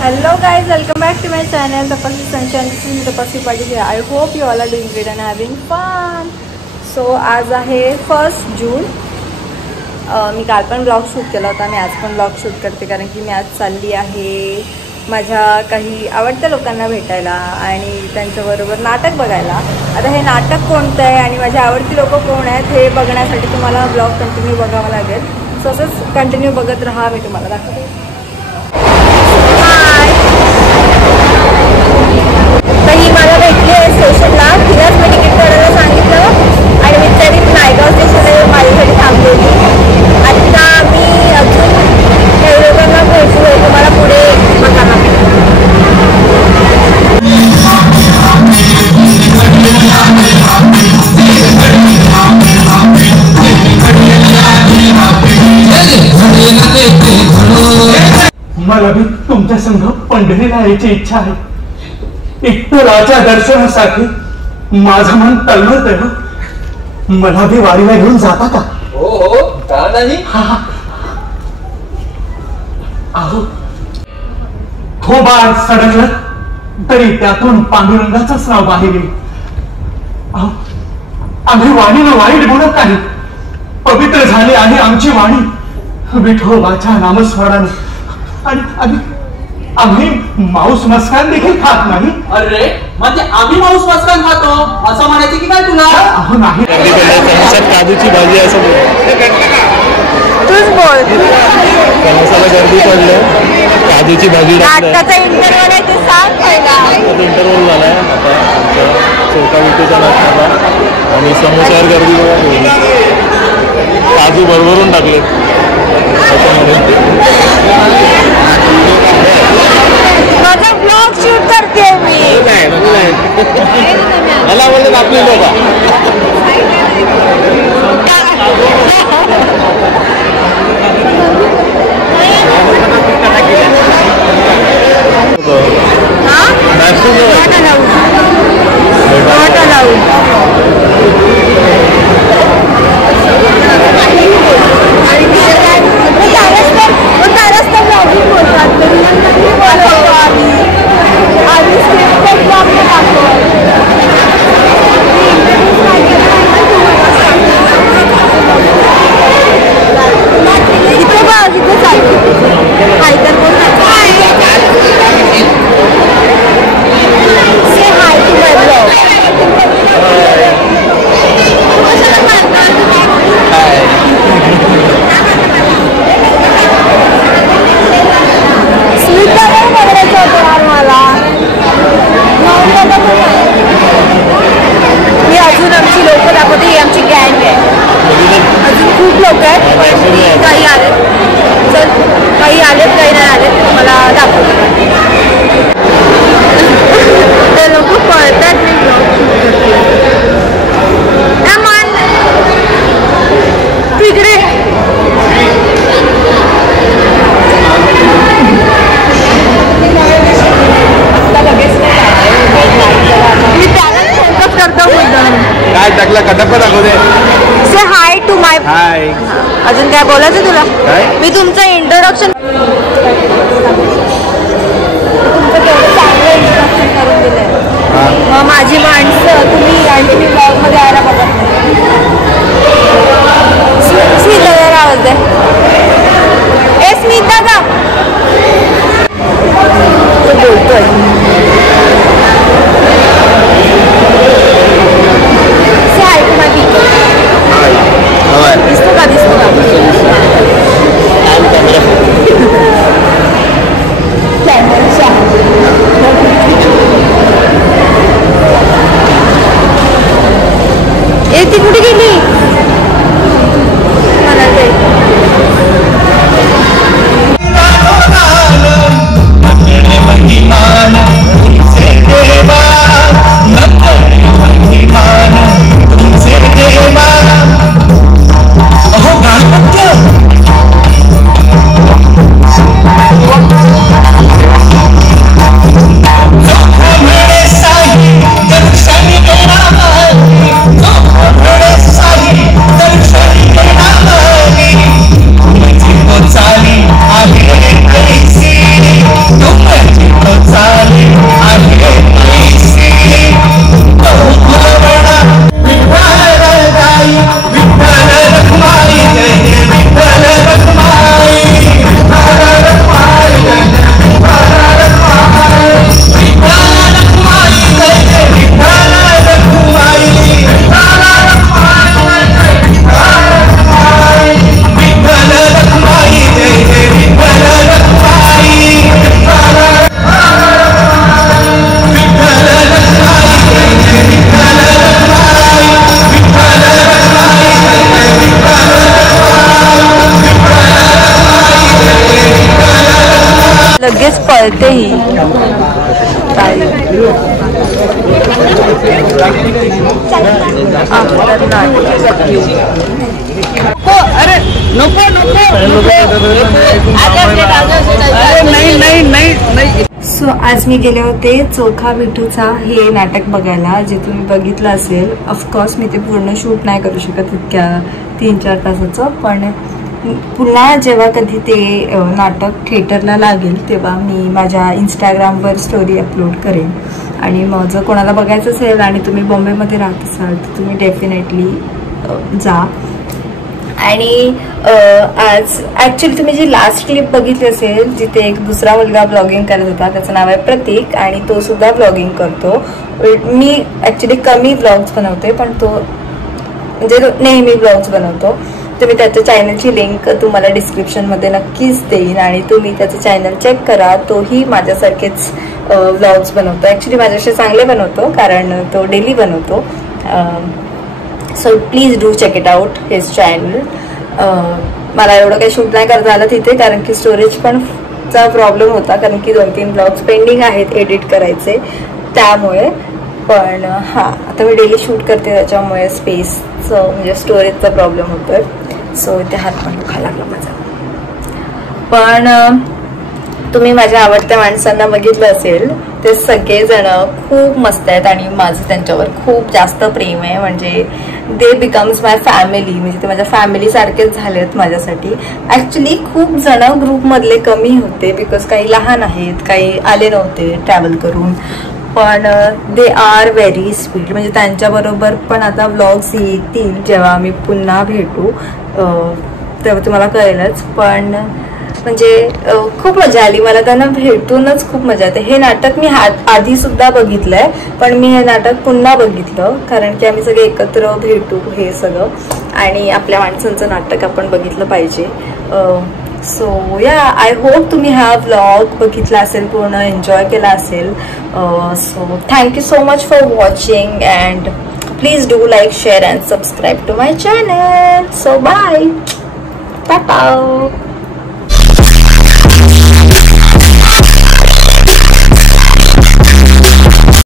Hello guys, welcome back to my channel Tapasvi Sunshine. This is Tapasvi Patil. I hope you all are doing great and having fun. So आज आहे 1 जून. मी काल पण blog shoot केला होता. मी आज पण blog shoot करते कारण की मी आज चालली आहे माझ्या काही आवडत्या लोकांना भेटायला आणि त्यांच्याबरोबर नाटक बघायला. आता हे नाटक कोणतं आहे आणि माझे आवडती लोक कोण आहेत हे बघण्यासाठी तुम्हाला ब्लॉग कंटिन्यू बघावं लागेल. सो असंच कंटिन्यू बघत राहा. मी तुम्हाला दाखवते. तर ही मला भेटली आहे स्टेशनला. तिलाच मी तिकीट काढायला सांगितलं आणि मी तरी नायगाव स्टेशनला माझ्यासाठी थांबलेली. आता मी अजून काही लोकांना भेटू तुम्हाला पुढे बघायला. मला भी तुमच्या संघ पंढरीला यायची इच्छा आहे. विठ्ठलाच्या दर्शनासाठी माझं मन तळमळतंय. मला भी वारीला घेऊन जाता का? हो हो, का नाही? अहो थोबाड सडकलं तरी त्यातून पांडुरंगाचंच नाव बाहेर येईल. अहो आम्ही वाणीला वाईट बोलत नाही. पवित्र झाली आहे आमची वाणी विठोबाच्या नामस्मरणाने. आणि आम्ही मांस मस्कान देखील खात नाही. अरे म्हणजे आम्ही मांस मस्कान खातो असं म्हणायचं की काय तुला? अहो नाही. काजूची भाजी असं तूच बोल. मसाला गर्दी पडलं. काजूची भाजी नाटकाचा इंटरव्ह्यू आहे ते सांग पहिला. इंटरव्ह्यू झालाय आता चौका विटेच्या नाटकाचा आणि समोसावर गर्दी बघा. काजू भरभरून टाकले माझा ब्लॉग शूट करते मी. मला बोलत आपली लोक अजून काय बोलायचं तुला? मी तुमचं इंट्रोडक्शन करून दिलंय. मग माझी माणसं तुम्ही आणि मी ब्लॉग मध्ये यायला बघत स्मिता आवाज आहे. ए स्मिता का बोलतोय? दिसतो का? लगेच पळते ही अरे नको नाही. सो आज मी गेले होते चोखा विठूचा हे नाटक बघायला, जे तुम्ही बघितलं असेल. ऑफकोर्स मी ते पूर्ण शूट नाही करू शकत इतक्या 3-4 तासाचं, पण पुन्हा जेव्हा कधी ते नाटक थिएटरला लागेल तेव्हा मी माझ्या इंस्टाग्रामवर स्टोरी अपलोड करेन. आणि मग जर कोणाला बघायचं असेल आणि तुम्ही बॉम्बेमध्ये राहत असाल तर तुम्ही डेफिनेटली जा. आणि आज ॲक्च्युली तुम्ही जी लास्ट क्लिप बघितली असेल जिथे एक दुसरा मुलगा ब्लॉगिंग करत होता, त्याचं नाव आहे प्रतीक आणि तो सुद्धा ब्लॉगिंग करतो. मी ॲक्च्युली कमी ब्लॉग्स बनवते पण तो म्हणजे नेहमी ब्लॉग्स बनवतो. तर मी त्याच्या चॅनलची लिंक तुम्हाला डिस्क्रिप्शनमध्ये नक्कीच देईन आणि तुम्ही त्याचं चॅनल चेक करा. तोही माझ्यासारखेच ब्लॉग्स बनवतो. ॲक्च्युली माझ्याशी चांगले बनवतो कारण तो डेली बनवतो. So please do check it out his channel. मला एवढं काही शूट नाही करता आलं तिथे कारण की स्टोरेज पण चा प्रॉब्लेम होता, कारण की 2-3 ब्लॉग्स पेंडिंग आहेत एडिट करायचे त्यामुळे. पण हां, आता मी डेली शूट करते त्याच्यामुळे स्पेसचं म्हणजे स्टोरेजचा प्रॉब्लेम होतोय. सो इथे हात पण दुखायला लागला माझा. पण तुम्ही माझ्या आवडत्या माणसांना बघितलं असेल ते सगळेजण खूप मस्त आहेत आणि माझं त्यांच्यावर खूप जास्त प्रेम आहे. म्हणजे दे बिकम्स माय फॅमिली, म्हणजे ते माझ्या फॅमिलीसारखेच झालेत माझ्यासाठी. ॲक्च्युली खूप जण ग्रुपमधले कमी होते बिकॉज काही लहान आहेत, काही आले नव्हते ट्रॅव्हल करून. पण दे आर व्हेरी स्वीट. म्हणजे त्यांच्याबरोबर पण आता व्लॉग्स येतील जेव्हा आम्ही पुन्हा भेटू तेव्हा तुम्हाला कळेलच. पण म्हणजे खूप मजा आली मला त्यांना भेटूनच, खूप मजा येते. हे नाटक मी आधी सुद्धा बघितलंय पण मी हे नाटक पुन्हा बघितलं कारण की आम्ही सगळे एकत्र भेटू हे सगळं आणि आपल्या माणसांचं नाटक आपण बघितलं पाहिजे. सो या, आय होप तुम्ही हा व्लॉग बघितला असेल, पूर्ण एन्जॉय केला असेल. So thank you so much for watching and please do like, share and subscribe to my channel. So bye, Tata.